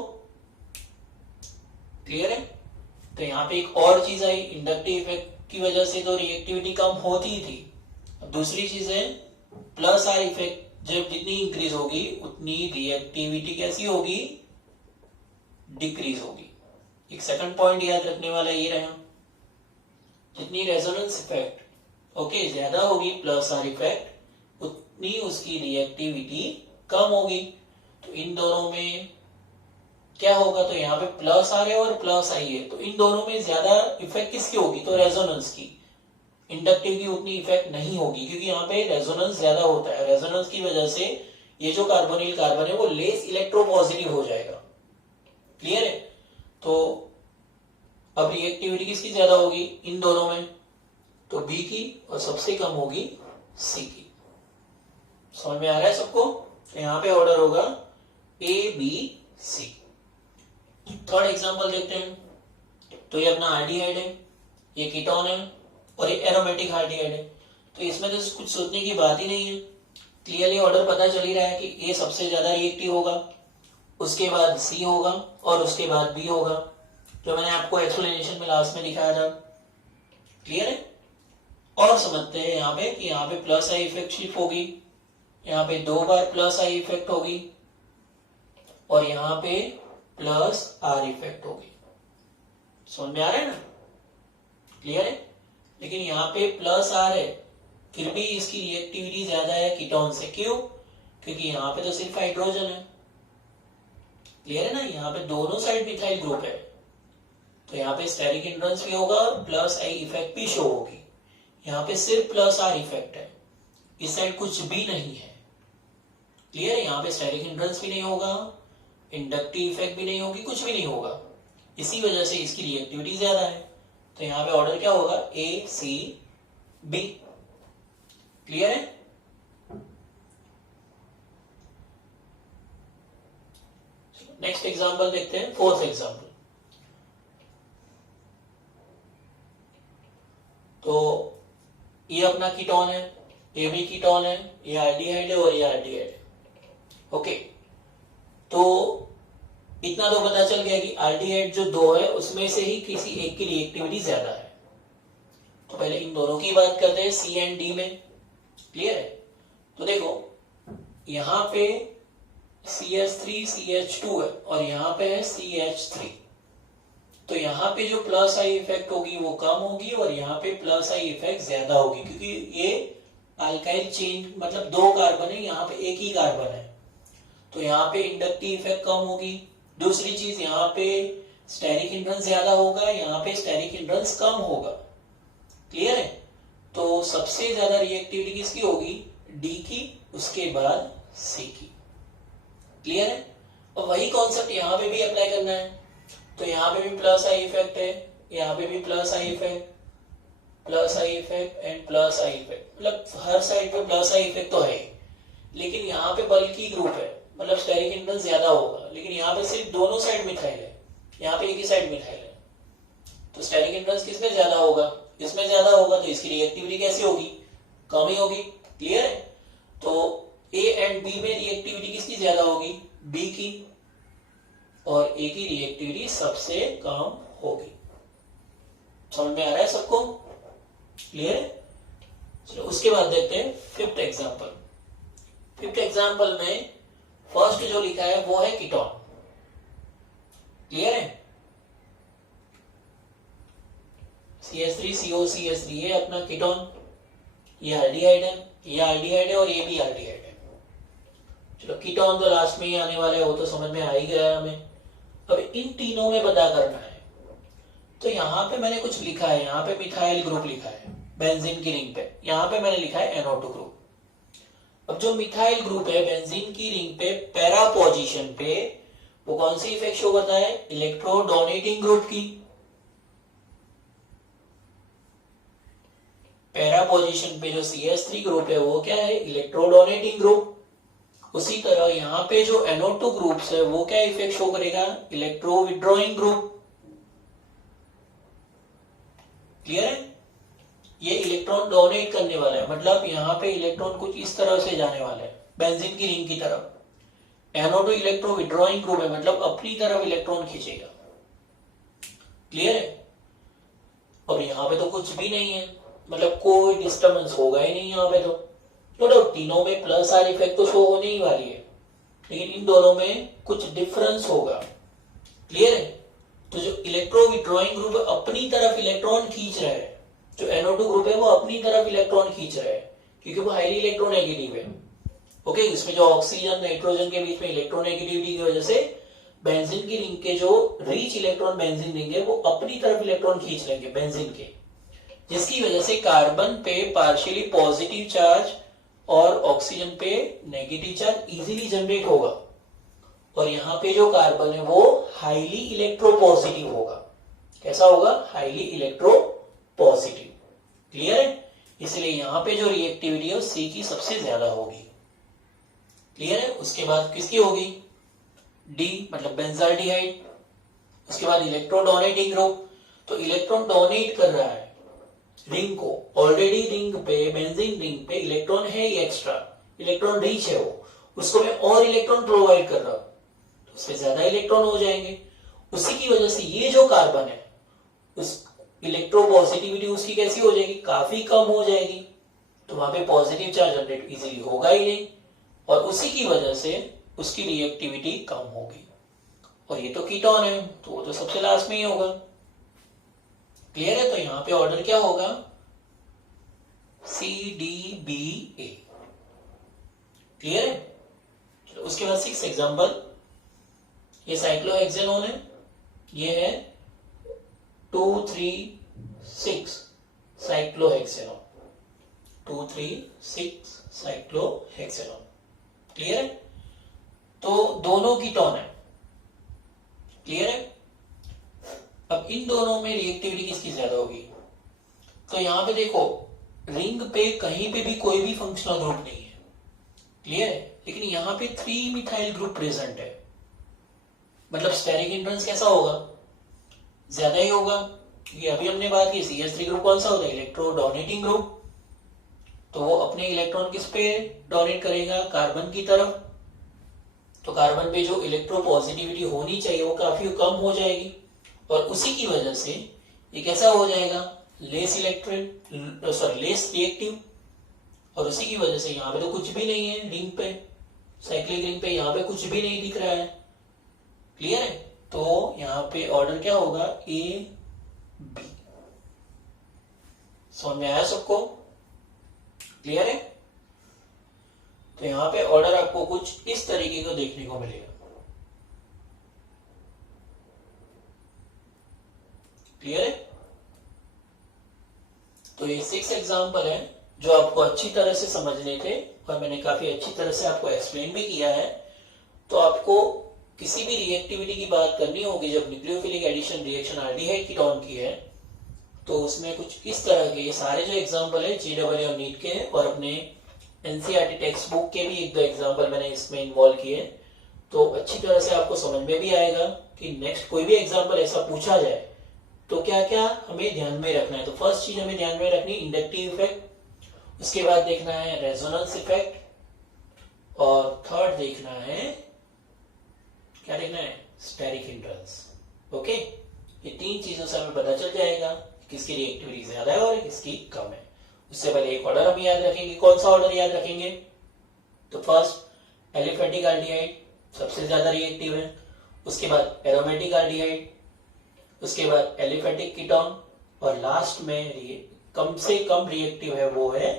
क्लियर है? तो यहाँ पे एक और चीज आई, इंडक्टिव इफेक्ट की वजह से तो रिएक्टिविटी कम होती थी। अब दूसरी चीज है प्लस आर इफेक्ट, जब जितनी इंक्रीज होगी उतनी रिएक्टिविटी कैसी होगी? डिक्रीज होगी। एक सेकंड पॉइंट याद रखने वाला ये रहा, जितनी रेजोनेंस इफेक्ट ओके ज्यादा होगी प्लस आर इफेक्ट, उतनी उसकी रिएक्टिविटी कम होगी। तो इन दोनों में क्या होगा? तो यहाँ पे प्लस आर है और प्लस आई है, तो इन दोनों में ज्यादा इफेक्ट किसकी होगी? तो रेजोनेंस की। इंडक्टिव की उतनी इफेक्ट नहीं होगी, क्योंकि यहाँ पे रेजोनेंस ज्यादा होता है। रेजोनेंस की वजह से ये जो कार्बोनिल कार्बन है वो लेस इलेक्ट्रोपॉजिटिव हो जाएगा। क्लियर है? तो अब रिएक्टिविटी किसकी ज्यादा होगी इन दोनों में? तो बी की, और सबसे कम होगी सी की। समझ में आ रहा है सबको? तो यहाँ पे ऑर्डर होगा ABC। थर्ड एग्जांपल देखते हैं। तो ये अपना आल्डिहाइड है, ये कीटोन है, और ये एरोमेटिक आल्डिहाइड है। तो इसमें तो कुछ सोचने की बात ही नहीं है, क्लियरली ऑर्डर पता चल ही रहा है कि ए सबसे ज्यादा रिएक्टिव होगा, उसके बाद सी होगा, और उसके बाद बी होगा, जो मैंने आपको एक्सप्लेनेशन में लास्ट में दिखाया था। क्लियर है? और समझते हैं यहाँ पे कि यहाँ पे प्लस आई इफेक्ट शिफ्ट होगी, यहाँ पे 2 बार प्लस आई इफेक्ट होगी, और यहाँ पे प्लस आर इफेक्ट होगी। समझ में आ रहा है ना? क्लियर है? लेकिन यहाँ पे प्लस आर है, फिर भी इसकी रिएक्टिविटी ज्यादा है कीटोन से। क्यों? क्योंकि यहाँ पे तो सिर्फ हाइड्रोजन है। क्लियर है ना? यहाँ पे दोनों साइड मिथाइल ग्रुप है, तो यहाँ पे स्टेरिक हिंड्रेंस भी होगा, प्लस आई इफेक्ट भी शो होगी। यहाँ पे सिर्फ प्लस आर इफेक्ट है, इस साइड कुछ भी नहीं है। क्लियर है? यहाँ पे स्टेरिक हिंड्रेंस भी नहीं होगा, इंडक्टिव इफेक्ट भी नहीं होगी, कुछ भी नहीं होगा। इसी वजह से इसकी रिएक्टिविटी ज्यादा है। तो यहाँ पे ऑर्डर क्या होगा? ACB। क्लियर है? नेक्स्ट एग्जांपल देखते हैं, फोर्थ एग्जांपल। तो ये अपना कीटोन है, ये भी कीटोन है, ये एल्डिहाइड है और ये एल्डिहाइड है। ओके, तो इतना तो पता चल गया कि एल्डिहाइड जो दो है उसमें से ही किसी एक की रिएक्टिविटी ज्यादा है। तो पहले इन दोनों की बात करते हैं सी एंड डी में। क्लियर है? तो देखो यहां पे CH3 CH2 है और यहां पे है CH3। तो यहाँ पे जो प्लस आई इफेक्ट होगी वो कम होगी और यहाँ पे प्लस आई इफेक्ट ज्यादा होगी, क्योंकि ये अल्काइल चेन मतलब दो कार्बन है, यहाँ पे एक ही कार्बन है, तो यहाँ पे इंडक्टिव इफेक्ट कम होगी। दूसरी चीज यहाँ पे स्टेरिक हिंड्रेंस ज्यादा होगा, यहाँ पे स्टेरिक हिंड्रेंस कम होगा। क्लियर है? तो सबसे ज्यादा रिएक्टिविटी किसकी होगी? डी की, उसके बाद सी की। क्लियर है? और वही कॉन्सेप्ट यहाँ पे भी अप्लाई करना है। तो यहाँ पे भी प्लस आई इफेक्ट है, यहाँ पे भी plus I effect and plus I effect, मतलब हर साइड पे प्लस आई इफेक्ट तो है, लेकिन यहाँ पे बल्कि ग्रुप है, मतलब स्टेरिक हिंड्रेंस ज्यादा होगा। लेकिन यहाँ पे सिर्फ दोनों साइड मिथाइल है, यहाँ पे एक ही साइड मिथाइल है, तो स्टेरिक हिंड्रेंस किसमें ज्यादा होगा? इसमें ज्यादा होगा, तो इसकी रिएक्टिविटी कैसी होगी? कम ही होगी। क्लियर है? तो ए एंड बी में रिएक्टिविटी किसकी ज्यादा होगी? बी की, और ए की रिएक्टिविटी सबसे कम होगी। समझ में आ रहा है सबको? क्लियर है? चलो उसके बाद देखते हैं फिफ्थ एग्जांपल। फिफ्थ एग्जांपल में फर्स्ट जो लिखा है वो है कीटोन। क्लियर है? CH3COCH3 ये अपना कीटोन, ये एल्डिहाइड है, ये एल्डिहाइड है और ये भी एल्डिहाइड है। चलो कीटोन तो लास्ट में ही आने वाला है, वो तो समझ में आ ही गया हमें। अब इन तीनों में पता करना है, तो यहाँ पे मैंने कुछ लिखा है, यहाँ पे मिथाइल ग्रुप लिखा है बेंजीन की रिंग पे, यहाँ पे मैंने लिखा है NO2 ग्रुप। अब जो मिथाइल ग्रुप है बेंजीन की रिंग पे पैरा पोजीशन पे, वो कौन सी इफेक्ट शो करता है? इलेक्ट्रो डोनेटिंग ग्रुप की। पैरा पोजीशन पे जो CH3 ग्रुप है वो क्या है? Electro donating group. उसी तरह यहाँ पे जो NO2 ग्रुप्स है वो क्या इफेक्ट शो करेगा? Electro withdrawing group. क्लियर है? ये इलेक्ट्रॉन डोनेट करने वाला है, मतलब यहाँ पे इलेक्ट्रॉन कुछ इस तरह से जाने वाला है बेंजीन की रिंग की तरफ। NO2 इलेक्ट्रो विड्रॉइंग ग्रुप है, मतलब अपनी तरफ इलेक्ट्रॉन खींचेगा। क्लियर है? और यहाँ पे तो कुछ भी नहीं है, मतलब कोई डिस्टर्बेंस होगा ही नहीं यहाँ पे। तो तीनों में प्लस आर इफेक्ट तो शो होने ही वाली है, लेकिन इन दोनों में कुछ डिफरेंस होगा। क्लियर है? तो जो इलेक्ट्रो विड्रॉइंग ग्रुप है अपनी तरफ इलेक्ट्रॉन खींच रहा है, जो NO2 ग्रुप है वो अपनी तरफ इलेक्ट्रॉन खींच रहा है, क्योंकि वो हाईली इलेक्ट्रोनेगेटिव है। ओके, इसमें जो ऑक्सीजन नाइट्रोजन के बीच में इलेक्ट्रोनेगेटिविटी की वजह से बेंजीन की रिंग के जो रिच इलेक्ट्रॉन बेंजीन रिंग है वो अपनी तरफ इलेक्ट्रॉन खींच लेंगे बेंजीन के, जिसकी वजह से कार्बन पे पार्शियली पॉजिटिव चार्ज और ऑक्सीजन पे नेगेटिव चार्ज इजीली जनरेट होगा, और यहाँ पे जो कार्बन है वो हाईली इलेक्ट्रोपॉजिटिव होगा। कैसा होगा? Highly electropositive. क्लियर है? इसलिए यहाँ पे जो रिएक्टिविटी है सी की सबसे ज्यादा होगी। क्लियर है? उसके बाद किसकी होगी? डी मतलब बेंजाल्डिहाइड। उसके बाद इलेक्ट्रो डोनेटिंग ग्रुप, तो इलेक्ट्रॉन डोनेट कर रहा है रिंग को। ऑलरेडी रिंग पे बेंजीन रिंग पे इलेक्ट्रॉन है ही एक्स्ट्रा, इलेक्ट्रॉन रिच है वो, उसको मैं और इलेक्ट्रॉन प्रोवाइड कर रहा हूं, तो उससे ज्यादा इलेक्ट्रॉन हो जाएंगे। उसी की वजह से ये जो कार्बन है उस इलेक्ट्रो पॉजिटिविटी उसकी कैसी हो जाएगी? काफी कम हो जाएगी, तो वहां पे पॉजिटिव चार्ज जनरेट इजीली होगा ही नहीं, और उसी की वजह से उसकी रिएक्टिविटी कम होगी। और ये तो कीटोन है, तो वो तो सबसे लास्ट में ही होगा। क्लियर है? तो यहां पे ऑर्डर क्या होगा? CDBA। क्लियर है? चलो उसके बाद 6 एग्जांपल। ये साइक्लोहेक्सेनोन है, ये है 236 साइक्लोहेक्सेनोन, 236 साइक्लोहेक्सेनोन। क्लियर है? तो दोनों कीटोन है। क्लियर है? अब इन दोनों में रिएक्टिविटी किसकी ज्यादा होगी? तो यहां पे देखो रिंग पे कहीं पे भी कोई भी फंक्शनल ग्रुप नहीं है। क्लियर है? लेकिन यहां पे 3 मिथाइल ग्रुप प्रेजेंट है, मतलब स्टेरिक हिंड्रेंस कैसा होगा? ज्यादा ही होगा। क्योंकि अभी हमने बात की CH3 ग्रुप कौन सा होता है, इलेक्ट्रो डोनेटिंग ग्रुप। तो वो अपने इलेक्ट्रॉन किस पे डोनेट करेगा, कार्बन की तरफ। तो कार्बन पे जो इलेक्ट्रो पॉजिटिविटी होनी चाहिए वो काफी कम हो जाएगी, और उसी की वजह से ये कैसा हो जाएगा, less electric sorry less reactive. और उसी की वजह से यहाँ पे तो कुछ भी नहीं है रिंग पे, साइक्लिक रिंग पे यहाँ पे कुछ भी नहीं दिख रहा है। क्लियर है? तो यहाँ पे ऑर्डर क्या होगा, ए बी। समझ में आया सबको? क्लियर है? तो यहाँ पे ऑर्डर आपको कुछ इस तरीके को देखने को मिलेगा। क्लियर है? तो ये 6 एग्जाम्पल है जो आपको अच्छी तरह से समझने थे, और मैंने काफी अच्छी तरह से आपको एक्सप्लेन भी किया है। तो आपको किसी भी रिएक्टिविटी की बात करनी होगी जब nucleophilic addition reaction aldehyde ketone की है, तो उसमें कुछ इस तरह के सारे जो एग्जाम्पल है JEE और नीट के हैं, और अपने NCERT टेक्स्ट बुक के भी 1-2 एग्जाम्पल मैंने इसमें इन्वॉल्व किए। तो अच्छी तरह से आपको समझ में भी आएगा कि नेक्स्ट कोई भी एग्जाम्पल ऐसा पूछा जाए तो क्या क्या हमें ध्यान में रखना है। तो फर्स्ट चीज हमें ध्यान में रखनी इंडक्टिव इफेक्ट, उसके बाद देखना है रेजोनेंस इफेक्ट, और थर्ड देखना है, क्या देखना है, स्टेरिक हिंड्रेंस। ओके, ये 3 चीजों से हमें पता चल जाएगा किसकी रिएक्टिविटी ज्यादा है और किसकी कम है। उससे पहले एक ऑर्डर हम याद रखेंगे। कौन सा ऑर्डर याद रखेंगे? तो फर्स्ट एलिफेटिक एल्डिहाइड सबसे ज्यादा रिएक्टिव है, उसके बाद एरोमेटिक एल्डिहाइड, उसके बाद एलिफेटिक कीटोन, और लास्ट में कम से कम रिएक्टिव है वो है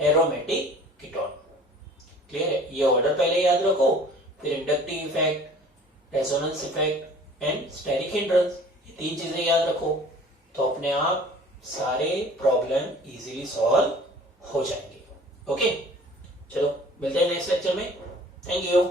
एरोमेटिक कीटोन। क्लियर है? ये ऑर्डर पहले याद रखो, फिर inductive effect, resonance effect and steric hindrance, ये 3 चीजें याद रखो, तो अपने आप सारे प्रॉब्लम इजीली सॉल्व हो जाएंगे। ओके, चलो मिलते हैं नेक्स्ट लेक्चर में। Thank you.